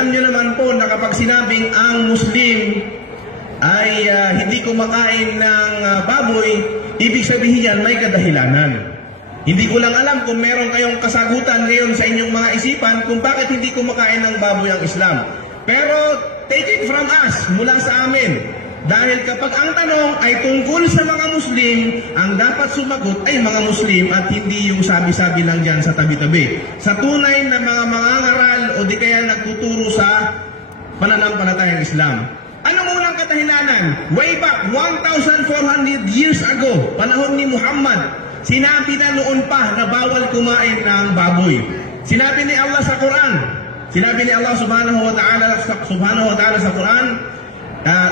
alam nyo naman po na kapag sinabing ang Muslim ay hindi kumakain ng baboy, ibig sabihin yan may kadahilanan. Hindi ko lang alam kung meron kayong kasagutan ngayon sa inyong mga isipan kung bakit hindi kumakain ng baboy ang Islam. Pero take it from us, mula sa amin. Dahil kapag ang tanong ay tungkol sa mga Muslim, ang dapat sumagot ay mga Muslim at hindi yung sabi-sabi lang dyan sa tabi-tabi. Sa tunay na mga mangangaral o di kaya nagtuturo sa pananampalatayang Islam. Anong unang kadahilanan? Way back 1,400 years ago, panahon ni Muhammad, sinabi na noon pa na bawal kumain ng baboy. Sinabi ni Allah sa Quran, sinabi ni Allah subhanahu wa ta'ala sa Quran,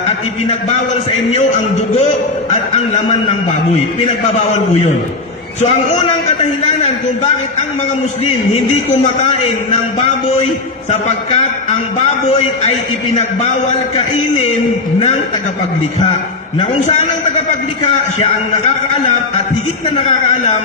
at ipinagbawal sa inyo ang dugo at ang laman ng baboy. Pinagbabawal po yun. So ang unang kadahilanan kung bakit ang mga Muslim hindi kumakain ng baboy sapagkat ang baboy ay ipinagbawal kainin ng tagapaglikha. Na kung saan ang tagapaglikha, siya ang nakakaalam at higit na nakakaalam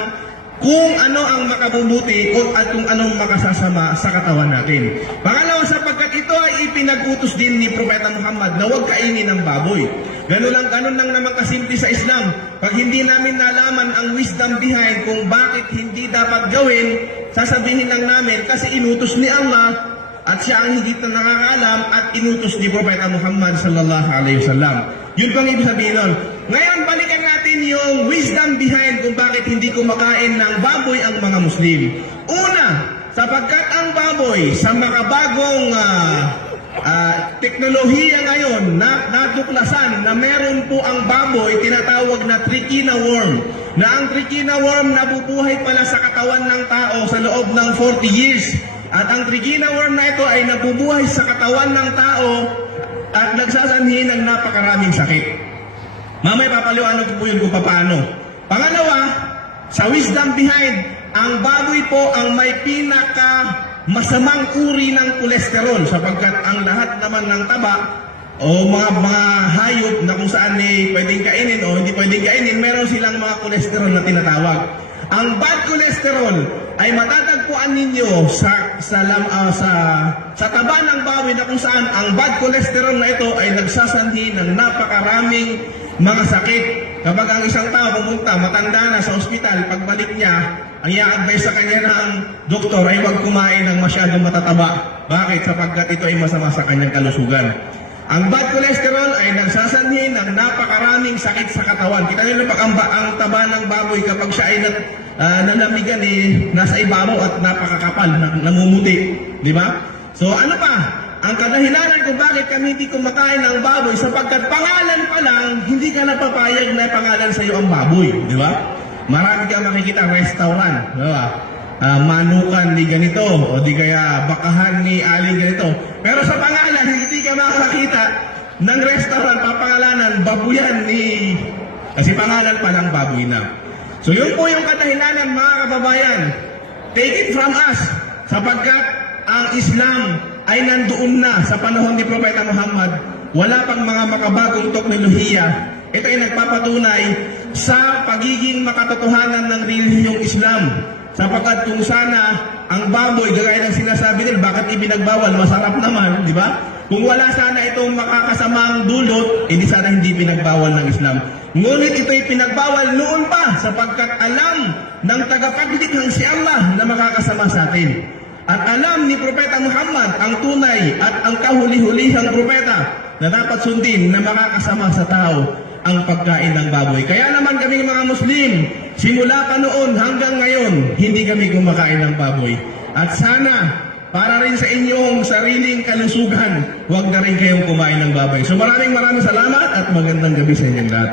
kung ano ang makabubuti at kung anong makasasama sa katawan natin. Pangalawa, sapagkat ito ay ipinag-utos din ni Propeta Muhammad na huwag kainin ng baboy. Ganun lang naman kasimple sa Islam. Pag hindi namin nalaman ang wisdom behind kung bakit hindi dapat gawin, sasabihin lang namin kasi inutos ni Allah at siya ang higit na nakakaalam at inutos ni Propeta Muhammad sallallahu alaihi wasallam. Yun pang ibig sabihin nun. Ngayon, balikan natin yung wisdom behind kung bakit hindi kumakain ng baboy ang mga Muslim. Una, sapagkat ang baboy sa makabagong teknolohiya ngayon na natuklasan na meron po ang baboy tinatawag na trichina worm. Na ang trichina worm nabubuhay pala sa katawan ng tao sa loob ng 40 years. At ang trichina worm na ito ay nabubuhay sa katawan ng tao at nagsasanhi ng napakaraming sakit. Mamaya papaliwanag ko po yun kung paano. Pangalawa, sa wisdom behind, ang baboy po ang may pinaka masamang uri ng kolesterol sapagkat ang lahat naman ng taba o mga hayop na kung saan pwedeng kainin o hindi pwedeng kainin, meron silang mga kolesterol na tinatawag. Ang bad cholesterol ay matatagpuan ninyo sa taba ng baboy na kung saan ang bad cholesterol na ito ay nagsasanhi ng napakaraming mga sakit. Kapag ang isang tao pumunta, matanda na sa ospital, pagbalik niya, ang i-advise sa kanya ng doktor ay huwag kumain ng masyadong matataba. Bakit? Sapagkat ito ay masama sa kanyang kalusugan. Ang bad cholesterol ay nagsasanhi ng napakaraming sakit sa katawan. Kita nyo pag ang taba ng baboy kapag siya ay nanamigan nasa ibabaw at napakakapal, namumuti. Di ba? So ano pa? Ang kadahilanan kung bakit kami hindi kumakain ng baboy sapagkat pangalan pa lang, hindi ka napapayag na pangalan sa iyo ang baboy. Di ba? Marami kang makikita restaurant. Di ba? Manukan ni ganito o di kaya bakahan ni aling ganito. Pero sa pangalan, hindi ka makakita ng restaurant papangalanan babuyan ni... Kasi pangalan pa lang baboy na. So yun po yung kadahilanan mga kababayan. Take it from us sapagkat ang Islam ay nandoon na sa panahon ni Propeta Muhammad. Wala pang mga makabagong teknolohiya. Ito ay nagpapatunay sa pagiging makatotohanan ng relihiyong Islam. Sapagkat kung sana ang baboy, gaya ng sinasabi nila, bakit ibinagbawal? Masarap naman, di ba? Kung wala sana itong makakasamang dulot, hindi sana hindi pinagbawal ng Islam. Ngunit ito'y pinagbawal noon pa sapagkat alam ng tagapaglikhang si Allah na makakasama sa atin. At alam ni Propeta Muhammad ang tunay at ang kahuli-hulihang propeta na dapat sundin na makakasama sa tao ang pagkain ng baboy. Kaya naman kami mga Muslim, simula pa noon hanggang ngayon, hindi kami kumakain ng baboy. At sana, para rin sa inyong sariling kalusugan, huwag na rin kayong kumain ng baboy. So maraming salamat at magandang gabi sa inyong lahat.